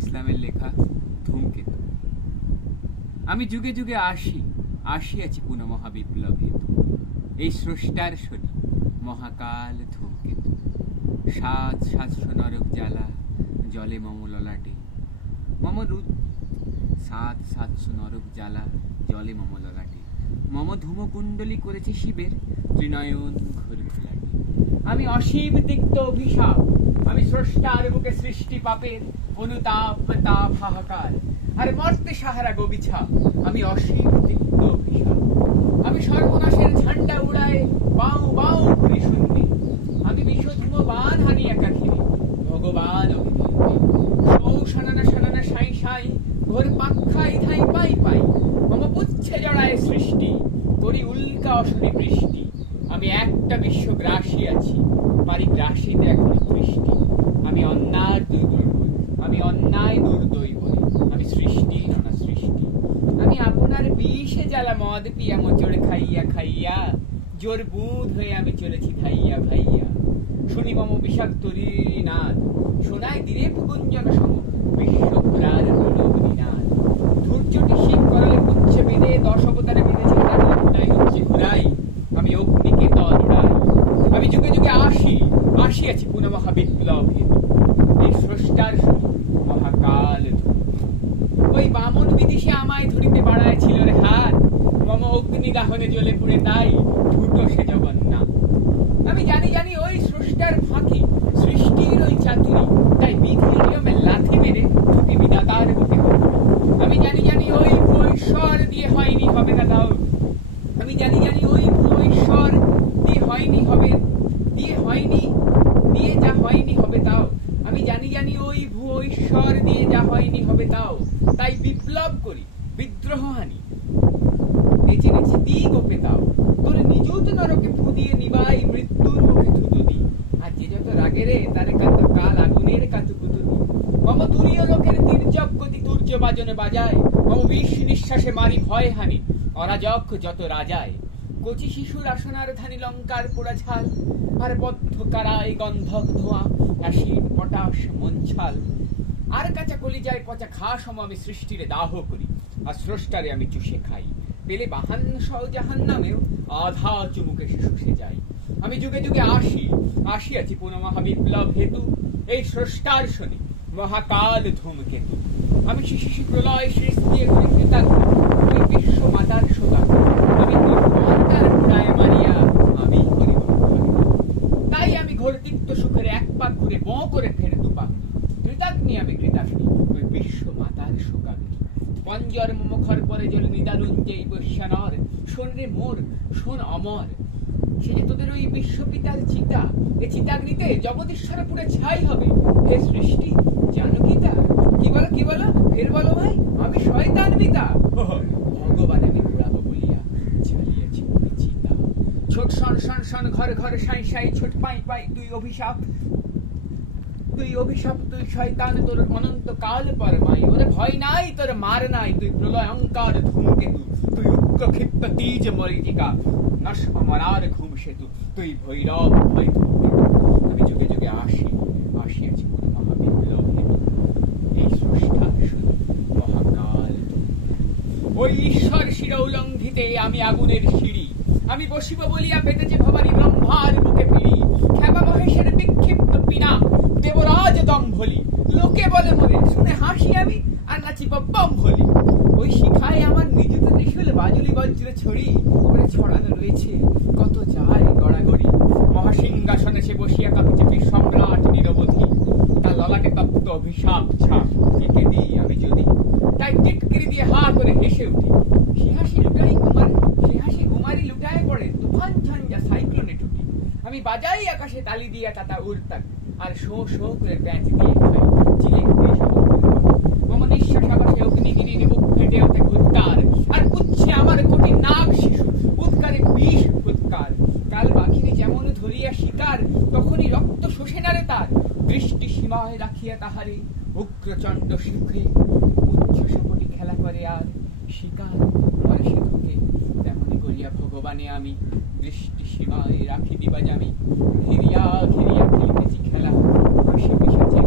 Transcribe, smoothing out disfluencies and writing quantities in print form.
ইসলামের লেখা ধূমকেতু। আমি যুগে যুগে আসিয়াছি পুনঃ মহাবিপ্লব হেতু। এই স্রষ্টার শনি মহাকাল ধূমকেতু। সাত সাতশো নরক জ্বালা জলে মম ললাটে মম সাত সাতশো নরক জ্বালা জলে মম ললাটে মম ধূমকুণ্ডলী করেছে শিবের ত্রিনয়ন ঘোর ঘোলাটে। আমি অসীম তিক্ত অভিশাপ, আমি স্রষ্টার বুকে সৃষ্টি পাপের অনুতাপ তাপ হাহাকার, আর মর্তে সাহারা গবিছা আমি অসীম তিক্ত অভিশাপ। আমি সর্বনাশের ঝান্ডা উড়ায় বাউ বাউ ঘুরি শূন্যে, আমি বিষধূম বান হানি একাখিরে ভগবান অভিনন্দে। সৌ সানানা সানানা সাই সাই ঘোর পাক্ষাই ধাই পাই পাই মম পুচ্ছে জড়ায় সৃষ্টি করি উল্কা অসরি বৃষ্টি। আমি একটা বিশ্বগ্রাসী আছি, পারি গ্রাসীতে এখন বৃষ্টি। আমি অন্যায় দুর্দৈব, আমি অন্যায় দুর্দৈব, আমি সৃষ্টি না সৃষ্টি। আমি আপনার বিষে জ্বালা মদ পিয়া মোচড় খাইয়া খাইয়া জোর বুধ হয়ে আমি চলেছি ভাইয়া ভাইয়া। শুনি মম বিষাক্ত নাদ শোনায় দিরেপ গুঞ্জন সম বিশ্ব ঘোরার প্রলোভনীনাদ। ধৈর্যটি শিখ করালে পুচ্ছে বেঁধে 10 অবতারে বেঁধেছে তাই হচ্ছে ঘুরাই, আমি অগ্নিকে তল উড়াই। আমি যুগে যুগে আসিয়াছি পুনঃ মহাবিপ্লব হেতু। এই স্রষ্টার মহাকাল ওই বামন বিদিশে আমায় ধরিতে বাড়াইছিল রে হাত, মম অগ্নি দাহনে জ্বলে পুড়ে তাই ঝুটো সে জগন্নাথ। আমি জানি ওই স্রষ্টার ফাঁকি সৃষ্টির ওই চাতুরি, তাই বিধি নিয়মে লাথি মেরে ঢুকি বিধাতার বুকে। আমি জানি ওই ঈশ্বর দিয়ে হয়নি হবে না তাও, আমি জানি ওই ঈশ্বর দিয়ে হয়নি হবে দিয়ে যা হয়নি হবে তাও। আমি জানি ওই ঈশ্বর দিয়ে যা হয়নি হবে তাও। তাই বিপ্লব করি বিদ্রোহ হানি নেচে নেচে দিক ওপে তাও। তোর নিযুত নরকে ফু দিয়ে নিবাই মৃত্যুর মুখে থুতু দি। আর যে যত রাগে রে তারে কাত কাল আগুনের কাতু কুতু দি। মম তুরীয় লোকের তীর্যক গতি তুর্য বাজনে বাজায়, মম বিষ নিঃশ্বাসে মারি ভয় হানি অরাজক যত রাজায়। কচি শিশুর আসনার ধানি লঙ্কার পোড়া ঝাল, আর বদ্ধ কারাই গন্ধক ধোঁয়া অ্যাসিড পটাশ মঞ্ছাল। আর কাঁচা কলিজায় পচা ঘা সম আমি সৃষ্টিরে দাহ করি, আর স্রষ্টারে আমি চুষে খাই। পেলে বাহান সহ জাহান নামেও আধা চুমুকে শুষে যাই। আমি যুগে যুগে আসিয়াছি পুনঃ মহাবিপ্লব হেতু। এই স্রষ্টার শনি মহাকাল ধূমকেতু। আমি শিশি প্রলয় শেষ দিয়ে করি কৃতজ্ঞ ওই বিশ্ব মাতার শোকা। আমি তার ঘোড়ায় মারিয়া আমি করি তাই আমি ঘোর তিক্ত সুখের এক পাক ঘুরে বঁ করে ফের দুপাক কৃতাগ্নি। আমি কৃতাগ্নি ওই বিশ্ব মাতার শোকাগ্নি। পঞ্জর মুখর পরে জল নিদারুণ যেই বৈশ্যানর, শোন রে মোর শোন অমর, সে যে তোদের ওই বিশ্বপিতার চিতা। এ চিতাগ্নিতে জগদীশ্বর পুরে ছাই হবে। হে সৃষ্টি জানো কি তা? কি বলো ফের বলো ভাই। আমি শয়তান পিতা ভগবান আমি ঘুরাবো বলিয়া চালিয়েছি চিতা। ছোট শন শন শন ঘর ঘর সাই সাই ছোট পাই পাই তুই অভিশাপ তুই শয়তান তোর অনন্ত কাল পরমাই। ওরে ভয় নাই তোর মার নাই, তুই প্রলয় অঙ্কার ধূমকেতু, তুই উগ্র ক্ষিপ্ত তীজ মরিচিকা নষ্ট মরার ঘুম সেতু, তুই ভৈরব ভয় ধূমকেতু। আমি যুগে যুগে আসিয়াছি মহাবিপ্লব হেতু। এই স্রষ্টার শুধু মহাকাল ওই ঈশ্বর শির উলঙ্ঘিতে আমি আগুনের সিঁড়ি। আমি বসিব বলিয়া পেতেছে ভবানী ব্রহ্মার বুকে পিড়ি। খেপা মহেশের বিক্ষিপ্ত পিনা দেবরাজ দম্ভলি, লোকে বলে মনে শুনে হাসি আমি আর নাচি বম ভলি। ওই শিখায় আমার নিযুত ত্রিশূল বাজুলি বজ্র ছড়ি, ওরে ছড়ানো রয়েছে কত যায় গড়াগড়ি। মহাসিংহাসনে সে বসিয়া কাঁপিছে সম্রাট নিরবধি, তার ললাটে তপ্ত অভিশাপ ছাপ এঁকে দিই আমি যদি। তাই টিটকিরি দিয়ে হা করে হেসে উঠি। সে হাসি কুমারী লুটায় পড়ে তুফান ঝঞ্ঝা সাইক্লোনে টুটি। আমি বাজাই আকাশে তালি দিয়া তাতা উড়তাক, আর শো শো করে প্যাঁচ দিয়ে খাই চিলে মম নিঃশ্বাস আকাশে অগ্নিগিরির বুক ফেটে ওঠে ঘুত্তার, আর উচ্ছে আমার কোটি নাগ শিশু উৎকারে বিষ ফুৎকার। কাল বাঘিনী যেমন ধরিয়া শিকার, তখনই রক্ত শোষে নারে তার। দৃষ্টি সীমায় রাখিয়া তাহারে উগ্রচণ্ড সুখে উচ্ছ্বসপটি খেলা করে আর শিকার মরে সে ধুকে। তেমনি করিয়া ভগবানে আমি দৃষ্টি সীমায় রাখি দিবা জামি। ঘিরিয়া ঘিরিয়া খেলিতেছি খেলা, হাসি পিসাচি